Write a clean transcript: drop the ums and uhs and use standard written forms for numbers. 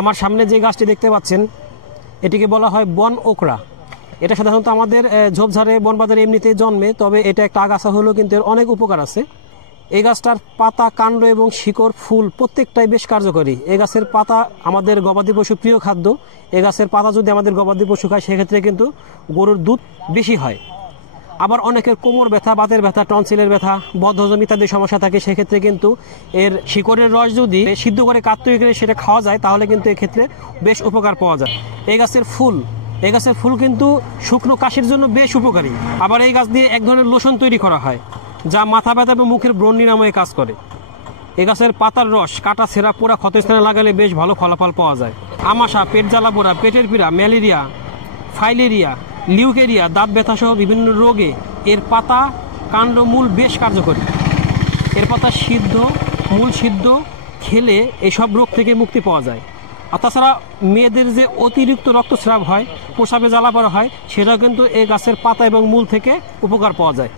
আমার সামনে যে গাছটি দেখতে পাচ্ছেন এটিকে বলা হয় বন ওকড়া। এটা সাধারণত আমাদের ঝোপঝাড়ে বনবাজারে এমনিতেই জন্মে, তবে এটা একটা আগাছা হলেও কিন্তু এর অনেক উপকার আছে। এই গাছটার পাতা, কাণ্ড এবং শিকড়, ফুল প্রত্যেকটাই বেশ কার্যকরী। এই গাছের পাতা আমাদের গবাদি পশু প্রিয় খাদ্য। এই গাছের পাতা যদি আমাদের গবাদি পশু খায় সেক্ষেত্রে কিন্তু গরুর দুধ বেশি হয়। আবার অনেকের কোমর ব্যথা, বাতের ব্যথা, টনসিলের ব্যথা, বদহজম ইত্যাদি সমস্যা থাকে, সেক্ষেত্রে কিন্তু এর শিকড়ের রস যদি সিদ্ধ করে কাঠ তৈরি করে সেটা খাওয়া যায় তাহলে কিন্তু এক্ষেত্রে বেশ উপকার পাওয়া যায়। এই গাছের ফুল কিন্তু শুকনো কাশির জন্য বেশ উপকারী। আবার এই গাছ দিয়ে এক ধরনের লোশন তৈরি করা হয় যা মাথা ব্যথা এবং মুখের ব্রণ নিরাময়ে কাজ করে। এই গাছের পাতার রস কাটা, ছেঁড়া, পোড়া ক্ষতস্থানে লাগালে বেশ ভালো ফলাফল পাওয়া যায়। আমাশা, পেট জ্বালা পোড়া, পেটের পীড়া, ম্যালেরিয়া, ফাইলেরিয়া, লিউকেরিয়া, দাঁত ব্যথা সহ বিভিন্ন রোগে এর পাতা, কাণ্ড, মূল বেশ কার্যকরী। এর পাতা সিদ্ধ, মূল সিদ্ধ খেলে এসব রোগ থেকে মুক্তি পাওয়া যায়। আর তাছাড়া মেয়েদের যে অতিরিক্ত রক্তস্রাব হয়, প্রস্রাবে জ্বালা পোড়া হয়, সেটাও কিন্তু এই গাছের পাতা এবং মূল থেকে উপকার পাওয়া যায়।